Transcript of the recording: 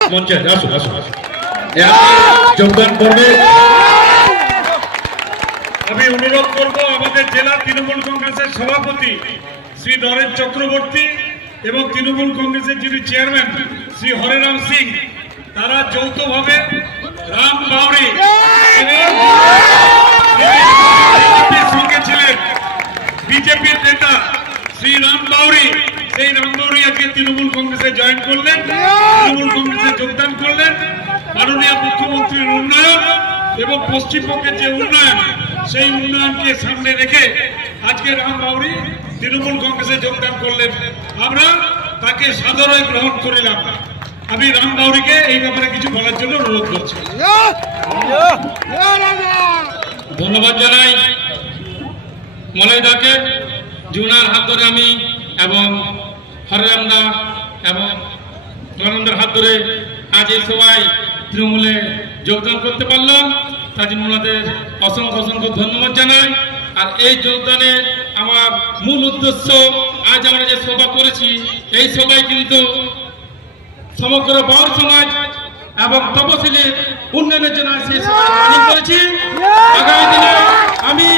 মঞ্চে আসুন আসুন যোগদান করবে। আমি অনুরোধ করব আমাদের জেলা তৃণমূল কংগ্রেসের সভাপতি শ্রী নরেন চক্রবর্তী এবং তৃণমূল কংগ্রেসের যিনি চেয়ারম্যান শ্রী হরেরাম সিং, তারা যৌথভাবে রাম বাউরি সঙ্গে ছিলেন বিজেপির নেতা শ্রী রাম বাউরি, সেই রাম বাউরি আজকে তৃণমূল কংগ্রেসে জয়েন করলেন, তৃণমূল কংগ্রেসে যোগদান করলেন। মাননীয় মুখ্যমন্ত্রীর উন্নয়ন এবং পশ্চিমবঙ্গের যে উন্নয়ন, সেই উন্নয়নকে সামনে রেখে আজকে রাম বাউরি তৃণমূল কংগ্রেসে যোগদান করলেন। আমরা তাকে সাদরে গ্রহণ করিলাম। আমি রাম বাউরিকে এই ব্যাপারে কিছু বলার জন্য অনুরোধ করছি। ধন্যবাদ জানাই মলয়দাকে, জুনার হাত ধরে আমি এবং হরিরামদা এবং আনন্দের হাত ধরে আজ এই সবাই তৃণমূলে যোগদান করতে পারলাম। তার জন্য ওনাদের অসংখ্য অসংখ্য ধন্যবাদ জানাই। আর এই যোগদানে আমার মূল উদ্দেশ্য, আজ আমরা যে সভা করেছি, এই সভায় কিন্তু সমগ্র বাউর সমাজ এবং তপশিলীর উন্নয়নের জন্য সেই সভা করেছি। আগামী দিনে আমি